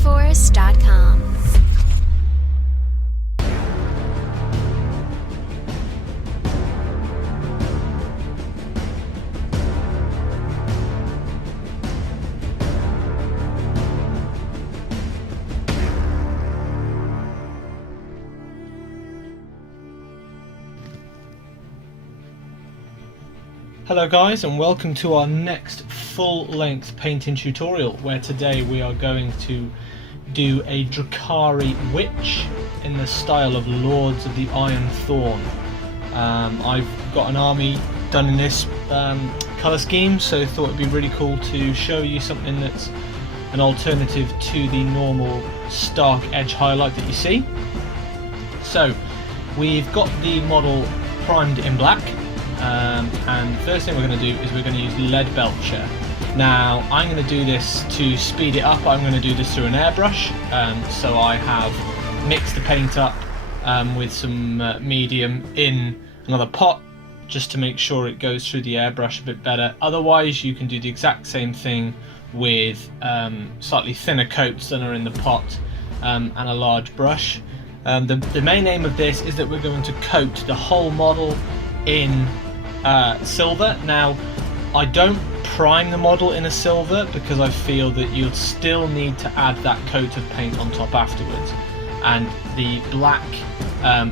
StarForce.com. Hello guys, and welcome to our next full-length painting tutorial, where today we are going to do a Drukhari witch in the style of Lords of the Iron Thorn. I've got an army done in this colour scheme, so thought it'd be really cool to show you something that's an alternative to the normal stark edge highlight that you see. So we've got the model primed in black. And first thing we're going to do is we're going to use lead belcher. Now I'm going to do this to speed it up. I'm going to do this through an airbrush. So I have mixed the paint up with some medium in another pot, just to make sure it goes through the airbrush a bit better. Otherwise you can do the exact same thing with slightly thinner coats than are in the pot and a large brush. The main aim of this is that we're going to coat the whole model in silver. Now I don't prime the model in a silver because I feel that you'll still need to add that coat of paint on top afterwards, and the black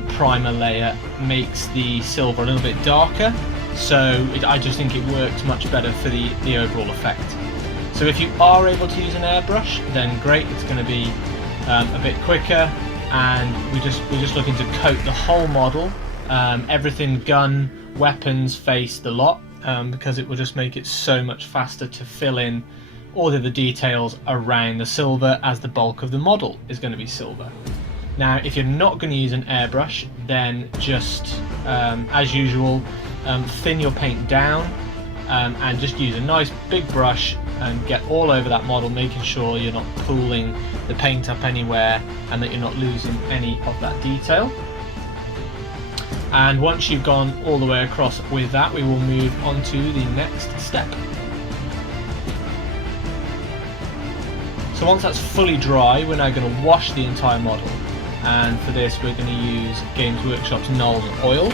primer layer makes the silver a little bit darker, so I just think it works much better for the overall effect. So if you are able to use an airbrush, then great, it's going to be a bit quicker, and we're just looking to coat the whole model, everything, gun, weapons, face, the lot, because it will just make it so much faster to fill in all of the details around the silver, as the bulk of the model is going to be silver. Now if you're not going to use an airbrush, then just as usual, thin your paint down and just use a nice big brush and get all over that model, making sure you're not pooling the paint up anywhere and that you're not losing any of that detail. And once you've gone all the way across with that, we will move on to the next step. So once that's fully dry, we're now going to wash the entire model, and for this we're going to use Games Workshop's Nuln Oil.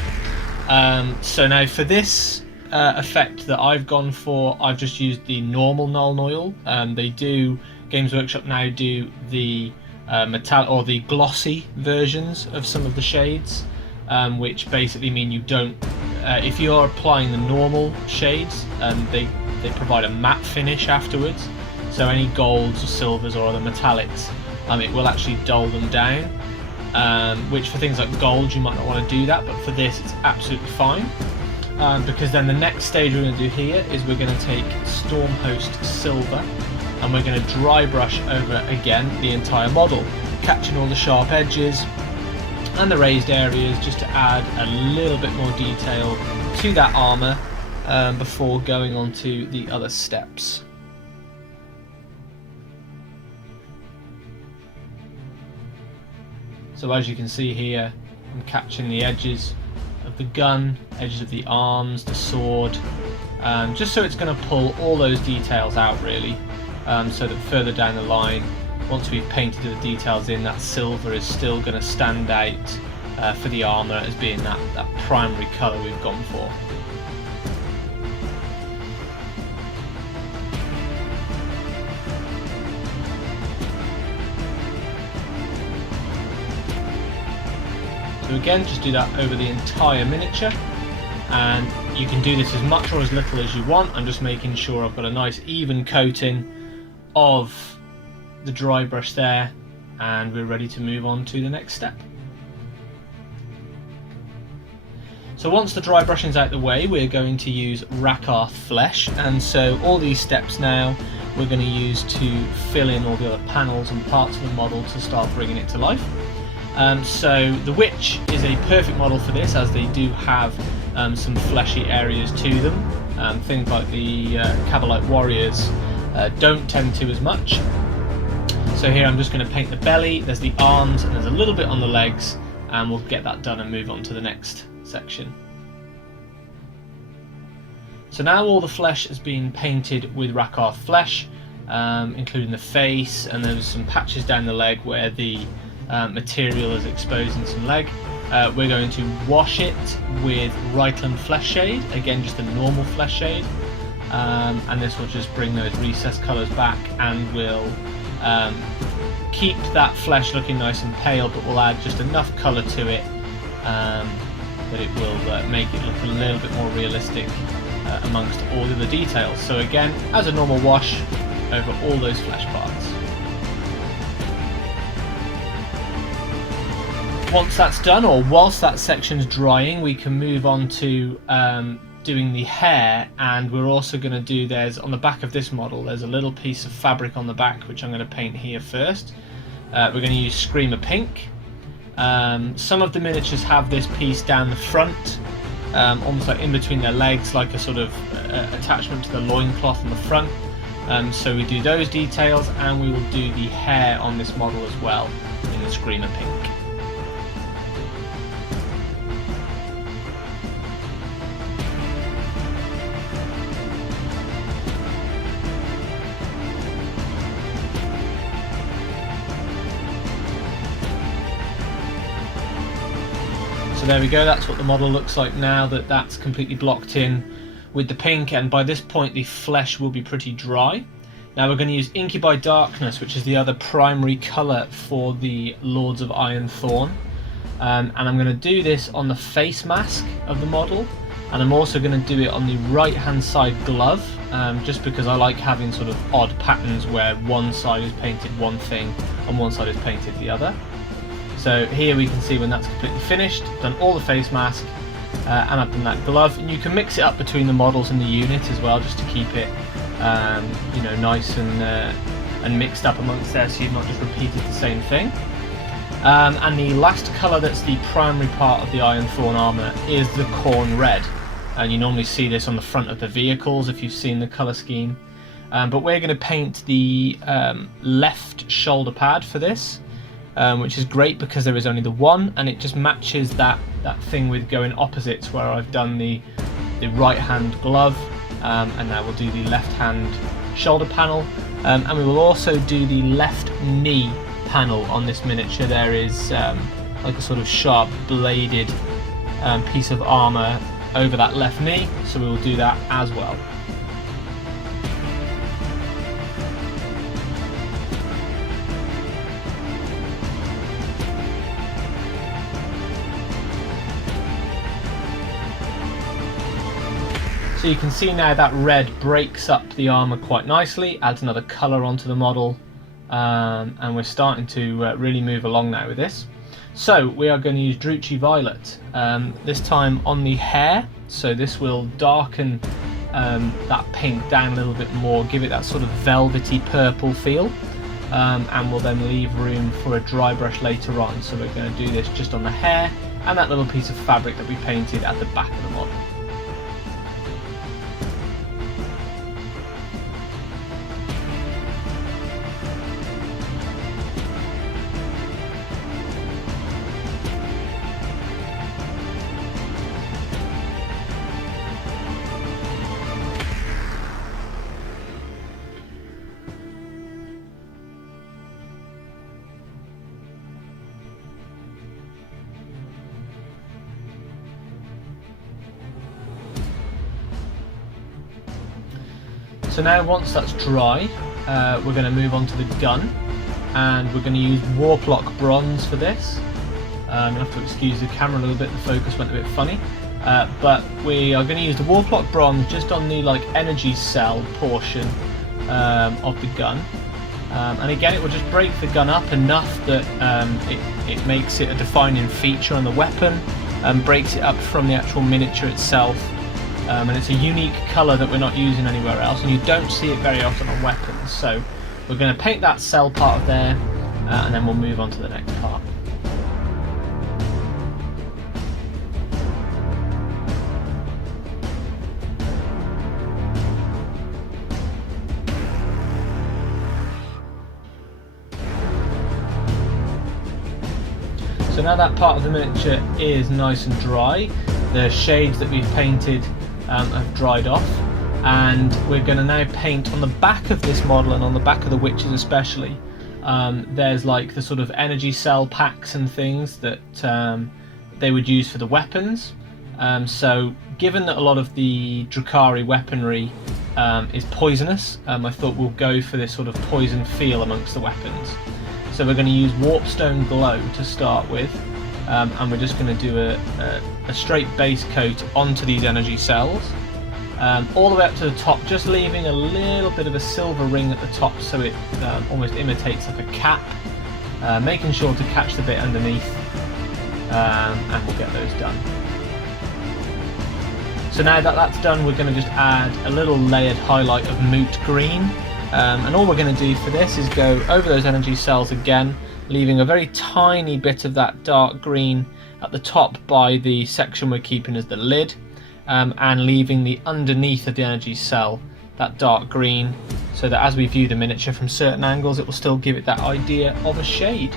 So now for this effect that I've gone for, I've just used the normal Nuln Oil. Games Workshop now do the metallic or the glossy versions of some of the shades. Which basically mean you don't, if you're applying the normal shades, they provide a matte finish afterwards, so any golds or silvers or other metallics, it will actually dull them down, which for things like gold you might not want to do that, but for this it's absolutely fine, because then the next stage we're going to do here is we're going to take Stormhost Silver and we're going to dry brush over again the entire model, catching all the sharp edges and the raised areas, just to add a little bit more detail to that armour before going on to the other steps. So as you can see here, I'm catching the edges of the gun, edges of the arms, the sword, just so it's going to pull all those details out really, so that further down the line, once we've painted the details in, that silver is still going to stand out for the armour as being that primary colour we've gone for. So again, just do that over the entire miniature, and you can do this as much or as little as you want. I'm just making sure I've got a nice even coating of the dry brush there, and we're ready to move on to the next step. So once the dry brushing's out the way, we're going to use Rakarth Flesh, and so all these steps now we're going to use to fill in all the other panels and parts of the model to start bringing it to life. So the witch is a perfect model for this, as they do have some fleshy areas to them. Things like the Cabalite warriors don't tend to as much. So here I'm just going to paint the belly, there's the arms, and there's a little bit on the legs, and we'll get that done and move on to the next section. So now all the flesh has been painted with Rakarth Flesh, including the face, and there's some patches down the leg where the material is exposing some leg. We're going to wash it with Reikland Flesh Shade, again just a normal flesh shade, and this will just bring those recessed colours back and will keep that flesh looking nice and pale, but will add just enough colour to it that it will make it look a little bit more realistic amongst all the other details. So again, as a normal wash over all those flesh parts. Once that's done, or whilst that section's drying, we can move on to doing the hair, and we're also going to do, there's on the back of this model, there's a little piece of fabric on the back which I'm going to paint here first. We're going to use Screamer Pink. Some of the miniatures have this piece down the front, almost like in between their legs, like a sort of attachment to the loincloth on the front. So we do those details, and we will do the hair on this model as well in the Screamer Pink. So there we go, that's what the model looks like now that that's completely blocked in with the pink, and by this point the flesh will be pretty dry. Now we're going to use Incubi Darkness, which is the other primary colour for the Lords of Iron Thorn, and I'm going to do this on the face mask of the model, and I'm also going to do it on the right hand side glove, just because I like having sort of odd patterns where one side is painted one thing and one side is painted the other. So here we can see when that's completely finished, done all the face mask, and I've done that glove. And you can mix it up between the models and the unit as well, just to keep it, you know, nice and mixed up amongst there, so you've not just repeated the same thing. And the last colour that's the primary part of the Iron Thorn armour is the Corn Red, and you normally see this on the front of the vehicles if you've seen the colour scheme. But we're going to paint the left shoulder pad for this. Which is great because there is only the one, and it just matches that thing with going opposites, where I've done the right hand glove, and now we'll do the left hand shoulder panel, and we will also do the left knee panel on this miniature. There is like a sort of sharp bladed piece of armour over that left knee, so we will do that as well. So you can see now that red breaks up the armour quite nicely, adds another colour onto the model, and we're starting to really move along now with this. So we are going to use Drukhari Violet, this time on the hair, so this will darken that pink down a little bit more, give it that sort of velvety purple feel, and we'll then leave room for a dry brush later on. So we're going to do this just on the hair and that little piece of fabric that we painted at the back of the model. So now once that's dry, we're going to move on to the gun, and we're going to use Warplock Bronze for this. You have to excuse the camera a little bit, the focus went a bit funny. But we are going to use the Warplock Bronze just on the energy cell portion of the gun. And again, it will just break the gun up enough that it makes it a defining feature on the weapon, and breaks it up from the actual miniature itself. And it's a unique colour that we're not using anywhere else, and you don't see it very often on weapons. So we're going to paint that cell part of there, and then we'll move on to the next part. So now that part of the miniature is nice and dry, the shades that we've painted have dried off, and we're going to now paint on the back of this model, and on the back of the witches especially. There's like the sort of energy cell packs and things that they would use for the weapons. So given that a lot of the Drukhari weaponry is poisonous, I thought we'll go for this sort of poison feel amongst the weapons. So we're going to use Warpstone Glow to start with, and we're just going to do a straight base coat onto these energy cells, all the way up to the top, just leaving a little bit of a silver ring at the top so it almost imitates like a cap, making sure to catch the bit underneath, and we'll get those done. So now that that's done, we're going to just add a little layered highlight of moot green, and all we're going to do for this is go over those energy cells again, leaving a very tiny bit of that dark green at the top by the section we're keeping as the lid, and leaving the underneath of the energy cell that dark green, so that as we view the miniature from certain angles it will still give it that idea of a shade.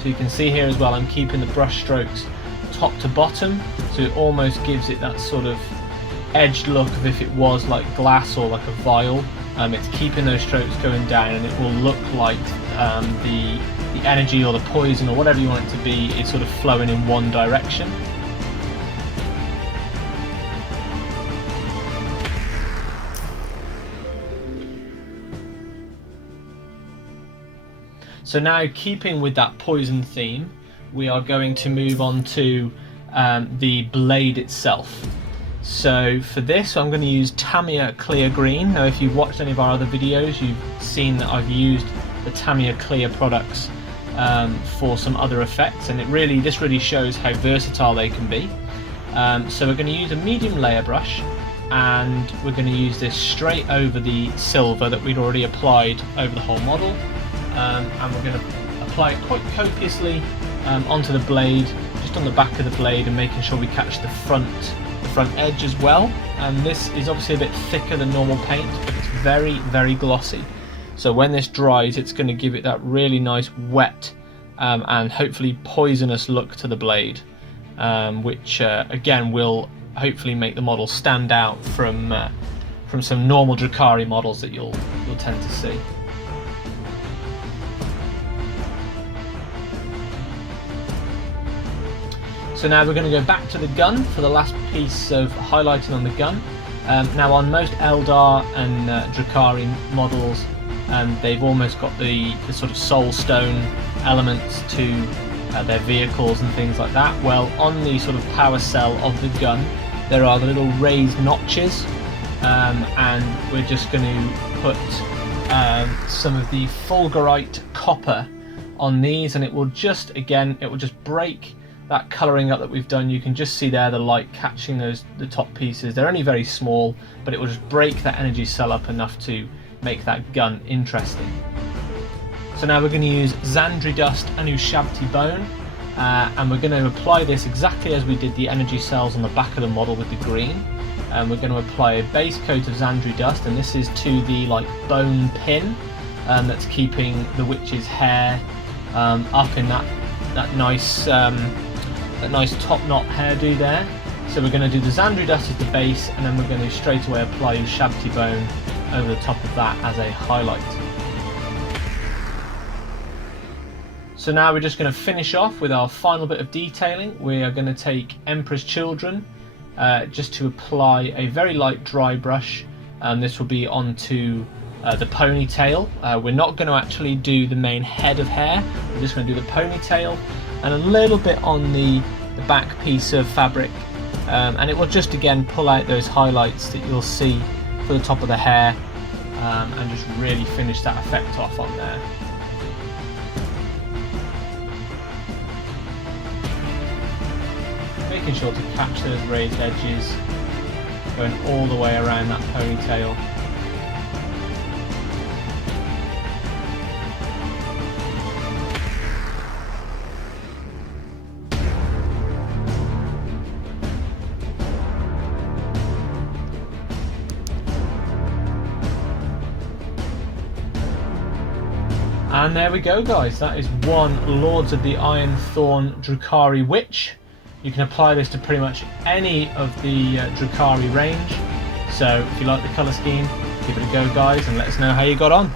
So you can see here as well, I'm keeping the brush strokes top to bottom, so it almost gives it that sort of edged look of if it was like glass or like a vial. It's keeping those strokes going down, and it will look like the energy or the poison or whatever you want it to be is sort of flowing in one direction. So now, keeping with that poison theme, we are going to move on to the blade itself. So for this I'm going to use Tamiya Clear Green. Now if you've watched any of our other videos, you've seen that I've used the Tamiya Clear products for some other effects, and this really shows how versatile they can be. So we're going to use a medium layer brush, and we're going to use this straight over the silver that we'd already applied over the whole model, and we're going to apply it quite copiously onto the blade, just on the back of the blade, and making sure we catch the front edge as well. And this is obviously a bit thicker than normal paint, but it's very, very glossy. So when this dries, it's going to give it that really nice wet and hopefully poisonous look to the blade, which again will hopefully make the model stand out from some normal Drukhari models that you'll tend to see. So now we're going to go back to the gun for the last piece of highlighting on the gun. Now on most Eldar and Drukhari models, they've almost got the sort of soul stone elements to their vehicles and things like that. Well, on the sort of power cell of the gun, there are the little raised notches, and we're just going to put some of the fulgurite copper on these, and it will just break that colouring up that we've done. You can just see there the light catching the top pieces. They're only very small, but it will just break that energy cell up enough to make that gun interesting. So now we're going to use Zandri Dust and Ushabti Bone, and we're going to apply this exactly as we did the energy cells on the back of the model with the green. And we're going to apply a base coat of Zandri Dust, and this is to the bone pin that's keeping the witch's hair up in that nice top knot hairdo there. So we're going to do the Zandri Dust as the base, and then we're going to straight away apply Ushabti Bone over the top of that as a highlight. So now we're just going to finish off with our final bit of detailing. We are going to take Emperor's Children, just to apply a very light dry brush, and this will be onto the ponytail. We're not going to actually do the main head of hair, we're just going to do the ponytail and a little bit on the back piece of fabric, and it will just again pull out those highlights that you'll see for the top of the hair, and just really finish that effect off on there. Making sure to catch those raised edges, going all the way around that ponytail. And there we go, guys. That is one Lords of the Iron Thorn Drukhari Witch. You can apply this to pretty much any of the Drukhari range. So if you like the colour scheme, give it a go, guys, and let us know how you got on.